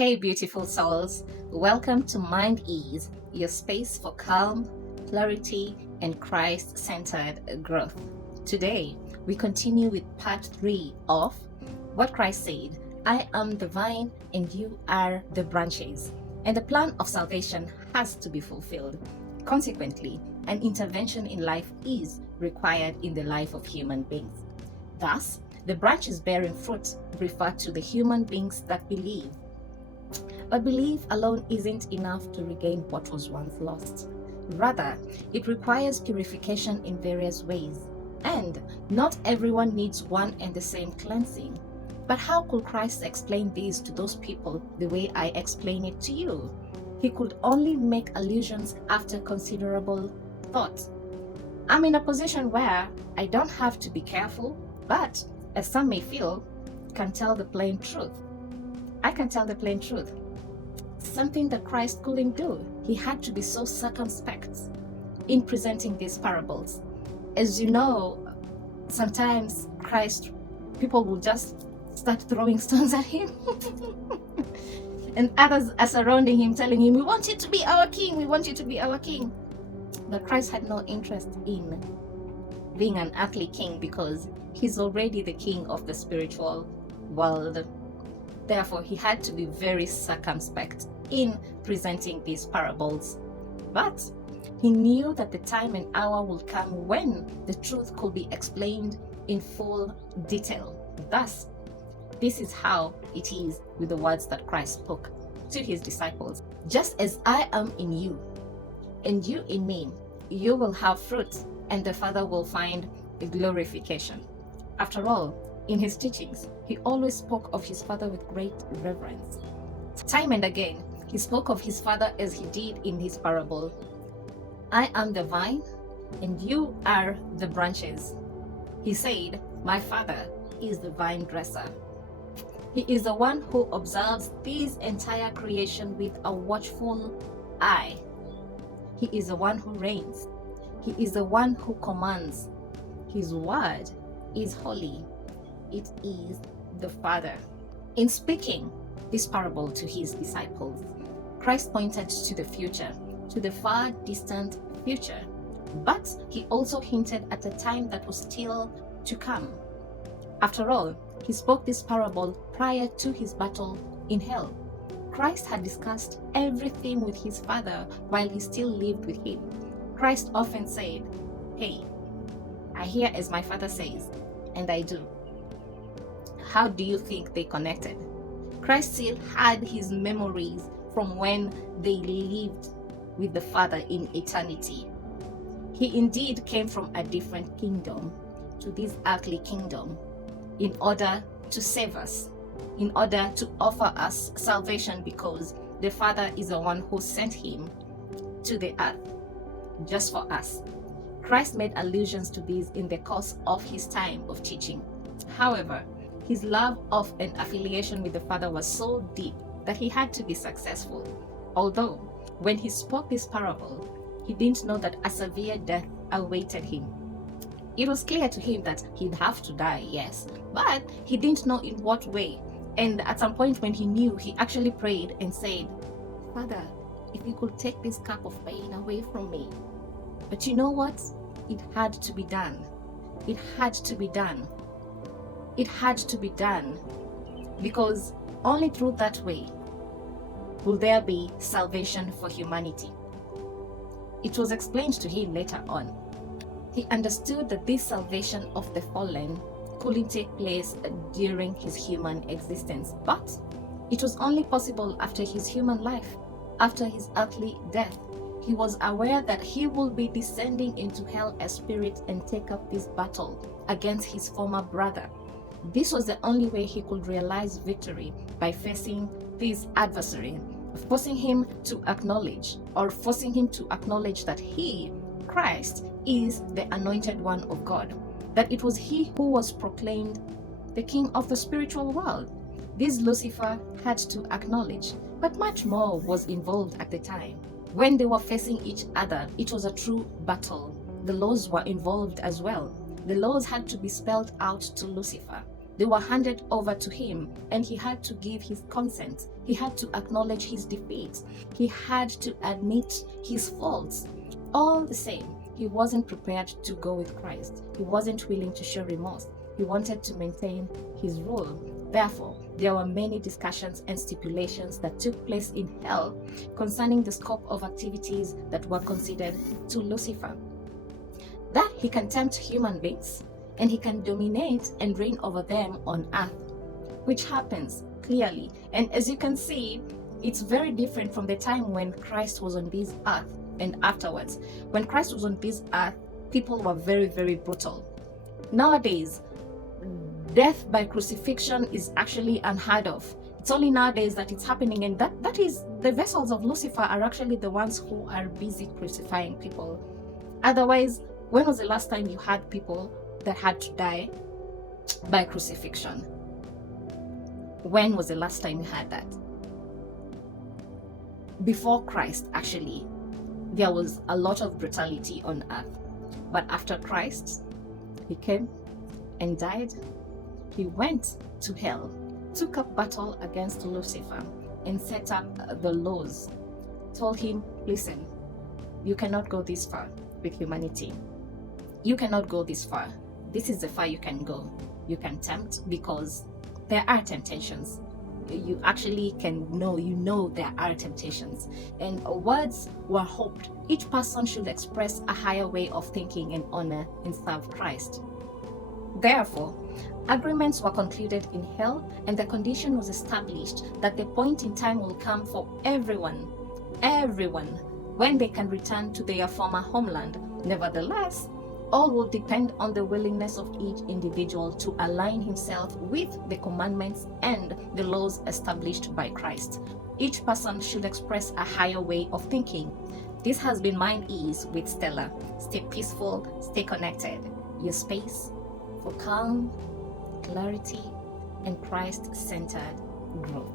Hey, beautiful souls. Welcome to Mind Ease, your space for calm, clarity, and Christ centered growth. Today, we continue with part 3 of what Christ said: I am the vine, and you are the branches. And the plan of salvation has to be fulfilled. Consequently, an intervention in life is required in the life of human beings. Thus, the branches bearing fruit refer to the human beings that believe. But belief alone isn't enough to regain what was once lost. Rather, it requires purification in various ways. And not everyone needs one and the same cleansing. But how could Christ explain this to those people the way I explain it to you? He could only make allusions after considerable thought. I'm in a position where I don't have to be careful, but as some may feel, can tell the plain truth. I can tell the plain truth. Something that Christ couldn't do. He had to be so circumspect in presenting these parables. As you know, sometimes people will just start throwing stones at him. And others are surrounding him, telling him, we want you to be our king, we want you to be our king. But Christ had no interest in being an earthly king because he's already the king of the spiritual world. Therefore, he had to be very circumspect in presenting these parables. But he knew that the time and hour will come when the truth could be explained in full detail. Thus, this is how it is with the words that Christ spoke to his disciples. Just as I am in you, and you in me, you will have fruit, and the Father will find a glorification. After all, in his teachings, he always spoke of his Father with great reverence. Time and again, he spoke of his Father as he did in his parable. I am the vine, and you are the branches. He said, my Father is the vine dresser. He is the one who observes this entire creation with a watchful eye. He is the one who reigns. He is the one who commands. His word is holy. It is the Father. In speaking this parable to his disciples, Christ pointed to the future, to the far distant future, but he also hinted at a time that was still to come. After all, he spoke this parable prior to his battle in hell. Christ had discussed everything with his Father while he still lived with him. Christ often said, hey, I hear as my Father says, and I do. How do you think they connected? Christ still had his memories from when they lived with the Father in eternity. He indeed came from a different kingdom to this earthly kingdom in order to save us, in order to offer us salvation, because the Father is the one who sent him to the earth just for us. Christ made allusions to this in the course of his time of teaching. However, his love of and affiliation with the Father was so deep that he had to be successful. Although, when he spoke this parable, he didn't know that a severe death awaited him. It was clear to him that he'd have to die, yes, but he didn't know in what way. And at some point when he knew, he actually prayed and said, Father, if you could take this cup of pain away from me. But you know what? It had to be done. It had to be done. It had to be done, because only through that way will there be salvation for humanity. It was explained to him later on. He understood that this salvation of the fallen couldn't take place during his human existence, but it was only possible after his human life, after his earthly death. He was aware that he will be descending into hell as spirit and take up this battle against his former brother. This was the only way he could realize victory, by facing this adversary, forcing him to acknowledge that he, Christ, is the anointed one of God, that it was he who was proclaimed the king of the spiritual world. This Lucifer had to acknowledge, but much more was involved at the time. When they were facing each other, it was a true battle. The laws were involved as well. The laws had to be spelled out to Lucifer. They were handed over to him, and he had to give his consent. He had to acknowledge his defeat. He had to admit his faults. All the same, he wasn't prepared to go with Christ. He wasn't willing to show remorse. He wanted to maintain his rule. Therefore, there were many discussions and stipulations that took place in hell concerning the scope of activities that were considered to Lucifer. That he can tempt human beings, and he can dominate and reign over them on earth, which happens clearly. And as you can see, it's very different from the time when Christ was on this earth and afterwards. When Christ was on this earth, people were very, very brutal. Nowadays, death by crucifixion is actually unheard of. It's only nowadays that it's happening, and that is the vessels of Lucifer are actually the ones who are busy crucifying people. Otherwise, when was the last time you had people that had to die by crucifixion? When was the last time you had that? Before Christ, actually, there was a lot of brutality on earth. But after Christ, he came and died. He went to hell, took up battle against Lucifer, and set up the laws. Told him, listen, you cannot go this far with humanity. You cannot go this far. This is the far you can go. You can tempt, because there are temptations. You actually know there are temptations. And words were hoped. Each person should express a higher way of thinking and honor and serve Christ. Therefore, agreements were concluded in hell, and the condition was established that the point in time will come for everyone, when they can return to their former homeland. Nevertheless, all will depend on the willingness of each individual to align himself with the commandments and the laws established by Christ. Each person should express a higher way of thinking. This has been Mind Ease with Stella. Stay peaceful, stay connected. Your space for calm, clarity, and Christ-centered growth.